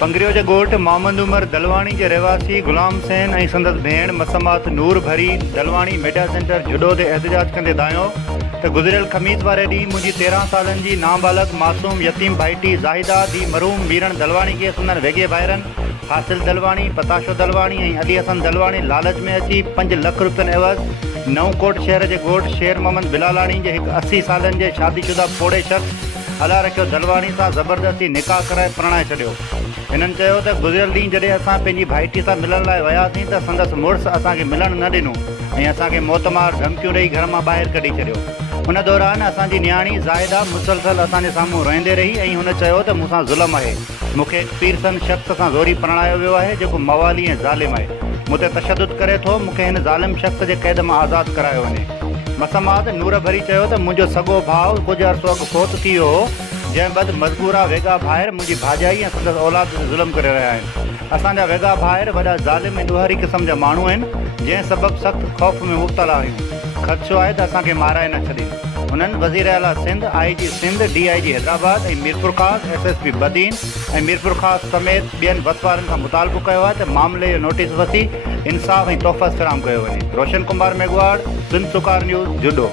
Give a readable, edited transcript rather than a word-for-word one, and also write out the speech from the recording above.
पंगरियो जे ॻोठ मोहम्मद उमर दलवाणी जे रहवासी गुलाम हुसैन ऐं संदसि भेण मसमात नूर भरी दलवाणी मीडिया सेंटर जुडो ते एहतजाज कंदे दायो त गुज़िरियल ख़मीस वारे ॾींहुं मुंहिंजी 13 सालनि जी नाबालग मासूम यतीम भाइटी ज़ाहिदा दी मरूम मीरण दलवाणी खे संदनि वेगे भाइरनि हासिल दलवाणी पताशो दलवाणी ऐं अली हसन दलवाणी लालच में अची 5 लख रुपयनि एवज़ नवकोट शहर जे ॻोठ शेर मोहम्मद बिलालाणी जे हिकु 80 सालनि जे शादीशुदा पोड़े शख़्स अला रखियो दलवाणी सां ज़बरदस्ती निकाह कराए परणाए छॾियो। हिननि चयो त गुज़िरियल ॾींहुं जॾहिं असां पंहिंजी भाइटी सां मिलण लाइ वियासीं त संदसि मुड़ुसु असांखे मिलणु न ॾिनो ऐं असांखे मौतमार धमकियूं ॾेई घर मां ॿाहिरि कढी छॾियो। हुन दौरान असांजी नियाणी ज़ाहिदा मुसलसल असांजे साम्हूं रहंदे रही ऐं हुन चयो त मूंसां ज़ुल्म आहे। मूंखे पीरसन शख़्स सां ज़ोरी परणायो वियो आहे जेको मवाली ऐं ज़ालिम आहे। मूं ते तशदुद करे थो। मूंखे हिन ज़ालिम शख़्स जे क़ैद मां आज़ादु करायो वञे। मसमाद नूर भरी चयो त मुंहिंजो सॻो भाउ कुझु अरसो अॻु फोत थी वियो हो जंहिं बद मज़बूरा वेगा भाइर मुंहिंजी भाॼाई ऐं संदसि औलाद ते ज़ुल्म करे रहिया आहिनि। असांजा वेगा भाइर वॾा ज़ालिम ऐं ॾुहारी क़िस्म जा माण्हू आहिनि जंहिं सबबु सख़्तु ख़ौफ़ में मुब्तला आहियूं। ख़दशो आहे त असांखे माराए न छॾीनि। हुननि वज़ीर आला सिंध IG सिंध DIG हैदराबाद ऐं मीरपुर ख़ास SSP बदीन ऐं मीरपुर ख़ास समेत ॿियनि वसवारनि खां मुतालबो कयो आहे त मामले जो नोटिस वसी इंसाफ़ ऐं तोहफ़ फ़राहम कयो वञे। रोशन कुमार मेघवाड़ सिंध सुकार न्यूज़ जुडो।